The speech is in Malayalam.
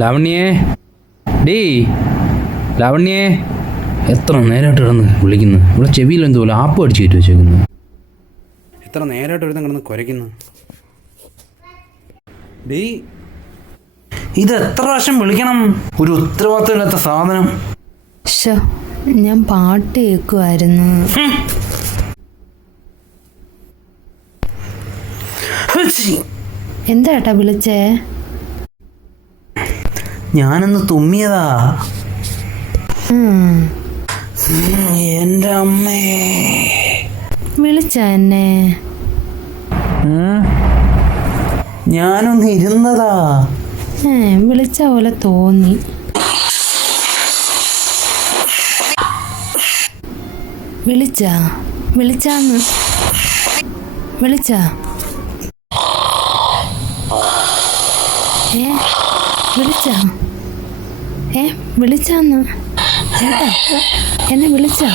ലാവണ്യേ, ഡേ ലാവണ്യേ, എത്ര നേരമായിട്ട് കിടന്ന് വിളിക്കുന്നു? ഇവിടെ ചെവിയിൽ എന്തോലും ആപ്പ് അടിച്ച് കയറ്റി വെച്ചേക്കുന്നു. എത്ര നേരമായിട്ട് എഴുതാൻ കിടന്ന് കുരയ്ക്കുന്നു. ഡേ, ഇത് എത്ര പ്രാവശ്യം വിളിക്കണം? ഒരു ഉത്തരവാദിത്തമില്ലാത്ത സാധനം. ഞാൻ പാട്ട് കേൾക്കുമായിരുന്നു. എന്താ ഏട്ടാ വിളിച്ചേ? ഞാനൊന്ന് തുമ്മിയതാ. എൻ്റെ അമ്മേ, വിളിച്ച എന്നെ? ഞാനൊന്ന് ഇരുന്നതാ. വിളിച്ച പോലെ തോന്നി. വിളിച്ചാന്ന് വിളിച്ചാന്ന് ചേട്ടാ, എന്നെ വിളിച്ചാ?